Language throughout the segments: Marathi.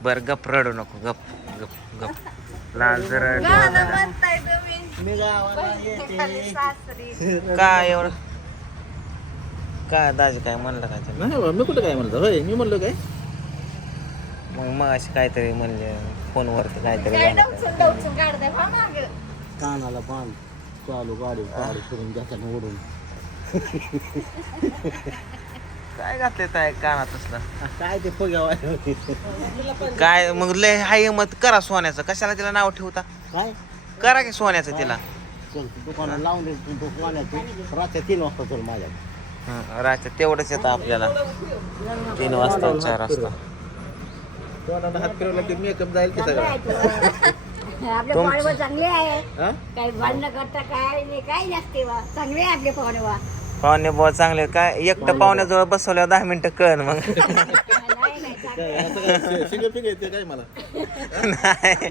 बर गप रडू नको गप गप गप. लाल जरा गाणं म्हणताय तुम्ही. मी गावाला खाली येते सासरी. काय एवढं? काय दाजी काय म्हणलं काय ते? नाही बा, मी कुठं काय म्हणतो? होय मी म्हणलो काय? मग मग अशी काहीतरी म्हणले फोनवरती काहीतरी झालं. कानाला बांध चालू गाडी गाडी करून जाताना ओढून. काय घातले काय कानात असलं काय ते काय मग लय हाय मत करा सोन्याचं. कशाला तिला नाव ठेवता? काय? करा की सोन्याचं तिला. चल दुकानात लावून दे तू दुकानाची रात्री तीन वाजता चल माझ्या हं, रात्री तेवढंच येतं आपल्याला. तीन वाजता चार वाजता. कोणाला हात फिरवला की मेकअप जाईल की सगळं? आपले तुमचं- पाहुणे चांगले आहे. हा? काही भांडणं करता काय नाही काही नसते बा. चांगले आहे आपले पाहुणे बा पाहुणे बुवा चांगले काय एकटं पाहुण्याजवळ बसवल्यावर दहा मिनिटं कळ मग नाही पिंग येते काय मला नाही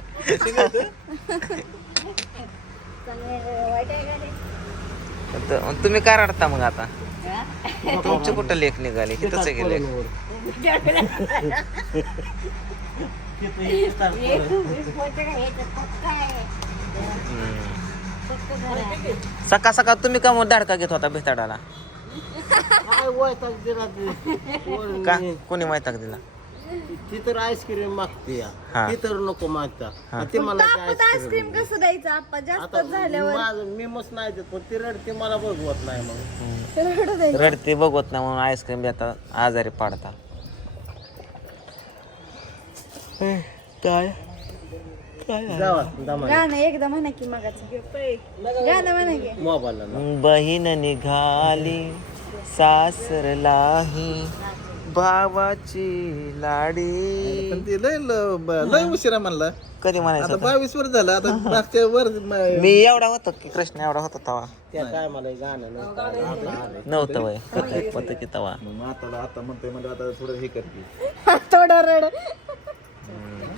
त- तुम्ही काय रडता मग आता हा? तुमचे कुठं लेख निघाले तिथंच गेले आहे. सकाळ सकाळ तुम्ही का धाडका घेत होता भिताडाला. का? कोणी माहिती दिला? ती तर आईस्क्रीम मागते या. हा. ती तर नको मागता. हा. ते मला ते तापत आईस्क्रीम कसं द्यायचं आप्पा? जास्त आता झाल्यावर. माझं मी मस्त नाही देत पण ती रडते मला बघवत नाही मग रडू द्यायचं रडते बघवत ना म्हणून आईस्क्रीम देता आजारी पाडता. काय? गाणं एकदा म्हणा की मगाचं. गाणं म्हणा की. मोबाईलला ना. बहीण निघाली सासरलाही भावाची लाडी. पण ते लय ल- ब- लय उशिरा म्हणला. कधी म्हणायचं आता होतं? बावीस वर झालं आता मागच्या वर म- मी एवढा होतो की कृष्ण एवढा होता तवा. त्या काय मला गाणं नव्हतं. आलं. आता आलंय. नव्हतं वय. पत की तवा. मग आता आता म्हणतोय म्हणजे आता थोडं हे करते थोडं रड.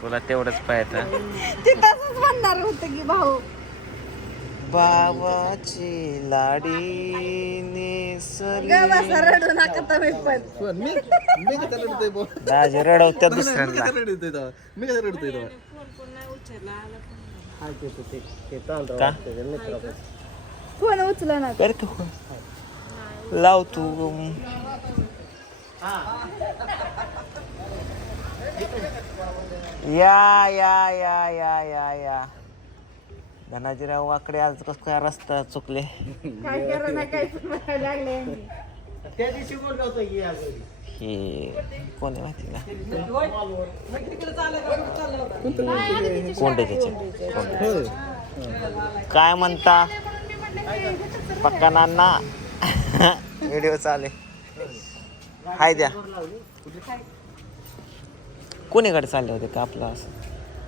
तुला तेवढंच पाहिजे ते तसंच म्हणणार होतं की भाऊ बाबाची लाडी रडू नका तुम्ही पण मी मी कसं रडतोय बुवा? दाजी रडवत्या मी दुसऱ्यांना कसं रडतोय तेव्हा? मी कसं रडतोय तेव्हा? हा, ते- ते- ते- ते तांदूळ का? वाटतं ते. फोन उचला ना कर फोन. लाव तू या या या या या या. धनाजीराव वाकडे आज कस काय रस्ता चुकले? काय करा ना काय पण म्हणायला लागले यांनी. त्या दिवशी बोललो होतो की या घरी. हे कोण माहिती कोंडे. काय म्हणता? पक्का नाना? व्हिडिओ चाले हाय द्या. कोणीकडे चालले होते का आपलं असं?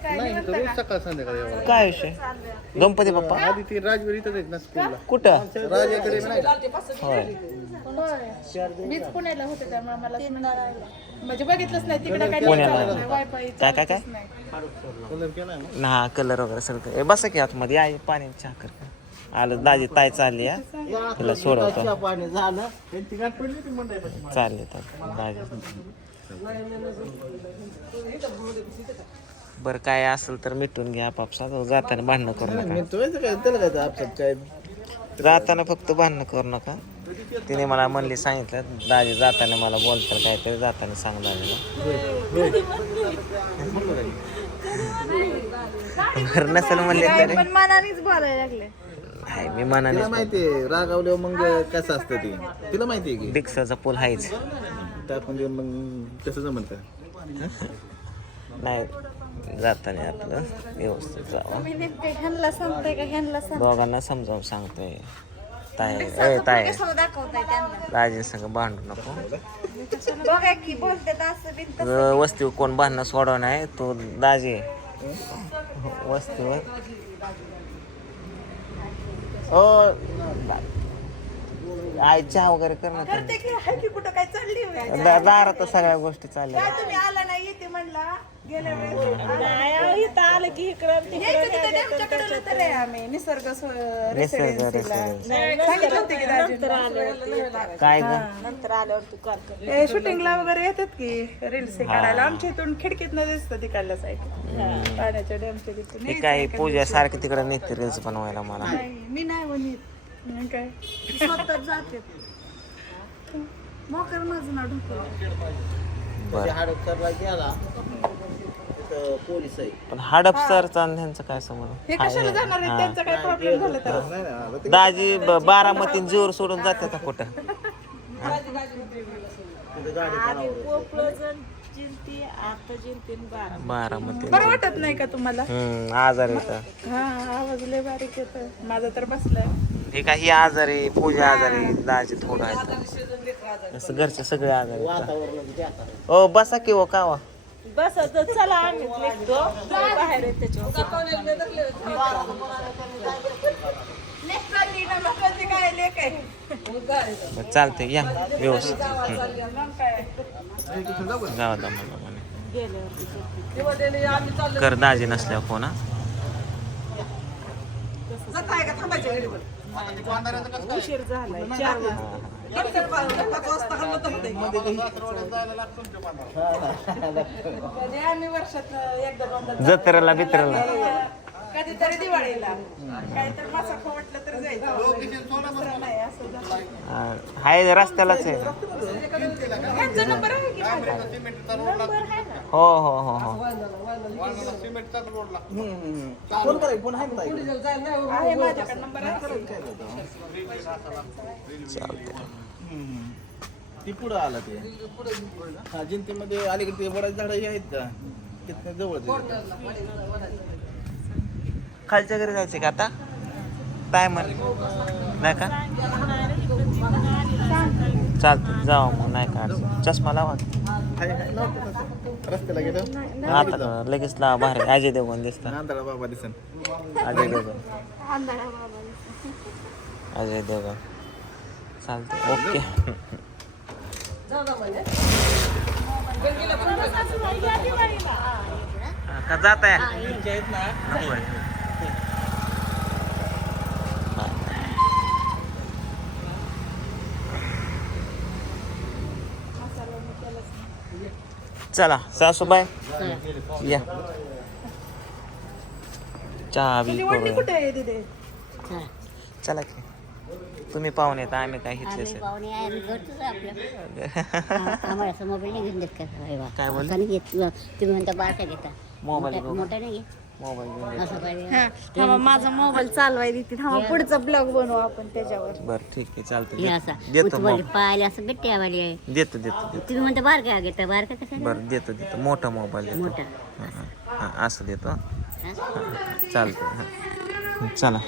नाही तर रोज सकाळ संध्याकाळी यावं. काय विषय? गणपती बाप्पा? आधी ती राजवीर इथंच आहेत ना स्कूलला कुठं? नाही का? होय. मीच पुण्याला होते त्यामुळे मला म्हणजे बघितलंच नाही तिकडे काय पुण्याला. वायफाय काय काय काय? कलर केलाय ना ना कलर वगैरे सगळं ए, बसा की आतमध्ये. आई पाणी चहा कर. आलं दाजी ताय चालली या तिला सोडवतो. चालले तर दाजी. बरं काय असेल तर मिटून घ्या आपापसात जाताना भांडणं करू नका. काय? काय काय? जाताना फक्त भांडणं करू नका. तिने मला म्हणली सांगितलं दाजी जाताना मला बोलतात काहीतरी जाताना सांग दाजीला. बरं नसेल म्हणले काय तरी. पण मनानेच बोलायला लागले. मी मनाने माहितीये रागावल्यावर मग कसं असतं ते? तिला माहितीये की? डिक्साचा पूल टाकून देऊन मग कसं जमत नाही जाताना आपलं व्यवस्थित जावं. मी नेमकं ह्यांना सांगतोय का? ह्यांना सांग. दोघांना समजावून सांगतोय. ताय ए ताय कसं दाखवताय त्यांना? दाजी संग भांडू नको. बघा की बोलते असं बिन तसं. ग- वस्तीवर कोण भांडणं सोडव नाही तो दाजी आहे. वस्तीवर. ओ आई चहा वगैरे कर ना करते की हाय की कुठं काय चालली होय? दारात तर सगळ्या गोष्टी चालल्या. काय तुम्ही आला नाही येते म्हणला गेल्या वेळेस इथं. आलं की इकडं तर आहे आम्ही निसर्ग स- निसर्ग residency ला. residency. सांगितलं होतं की दाजींनी. काय ग? नंतर आल्यावर तू कॉल कर हे शूटिंगला वगैरे येतात की? रील्स काढायला. आमच्या इथून खिडकीत न दिसतं तिकडल्या साईड पाण्याच्या डॅमच्या तिथून. ते काही पूजा सारखी तिकडे नेते रील्स बनवायला मला. मी नाही म्हणत. मग काय? स्वतःच जाते. मोकर माझं नाव ढुकलं. बरं. हडपसरला गेला. तिथं पोलीस आहे. पण हडपसरचा आणि ह्यांचं काय समज हे कशाला जाणार आहेत त्यांचा काय प्रॉब्लेम झाला तर दाजी ब- बारामती जोर सोडून जाते का कुठं? तिथं गाडी जिंती आता जिंतीन बारा. बारामती. बरं वाटत नाही का तुम्हाला? हम्म आजार येतं हा आवाज लय बारीक येतो. माझा तर बसलाय हे काही आजारी पूजा आजारी दाजी थोडं आहे असं घरचे सगळे आजारी आहेत. ओ बसा की हो कावा. बस आता चला आम्ही निघतो बाहेर आहेत त्याच्यावर. बरं, चालतंय या. व्यवस्थित. गावात मला म्हणे. कर दाजी नसल्यावर फोन हा. उशीर झालाय. चार वाजता जत्रेला बित्रेला. कधीतरी दिवाळीला. काहीतरी मासा खवटलं तर जायचं. दुसरं नाही असं झालं. हा, हाय रस्त्यालाच आहे. ह्यांचा नंबर आहे की माझा? हो हो हो हो. आहे? माझ्याकडे नंबर आहे. चालतंय ती पुढं आलं ते. हा जिंतीमध्ये अलीकडे ते वडाची झाडं हे आहेत का? तिथनं जवळ खालच्या घरी जायचे का आता? टायमर नाही का? चालतं जाऊ मग नाही का. चष्मा लावा. रस्त्याला गेलं आता लगेच लावा बाहेर. अजय देवगण दिसता नांदळा बाबा दिसन अजय देवगण. अजय देवगण. चालतं ओके. का जात आहे चला सासूबाई. या. चहा बी करूया. तिथे? चला की. तुम्ही पाहून येता आम्ही काय घेतले पाहुणे आहे. आम्ही करतोच आपलं. आम्हाला असं मोबाईल नाही घेऊन देत का? अरे वा. काय बोलले? असं नाही घेत तुम्ही म्हणता बारका घेता. मोबाईल मोठा- बघू. मोठा नाही घेत? हा थांबा माझा मोबाईल चालवाय देते. थांबा पुढचा ब्लॉग बनवू आपण त्याच्यावर. बरं ठीक आहे चालतं हे देतो. असा. देतो उचवाले मग पाहिले असं भेटते आवाले आहे. देतो देतो देतो. तुम्ही म्हणता बारका घेता बारका कसं बरं देतो देतो. मोठा मोबाईल देतो. मोठा. हां हां. हां असं देतो हा? चालतं हां चला.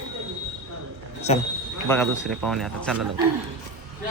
चला. बघा दुसरे पाहुणे आता. चला लवकर.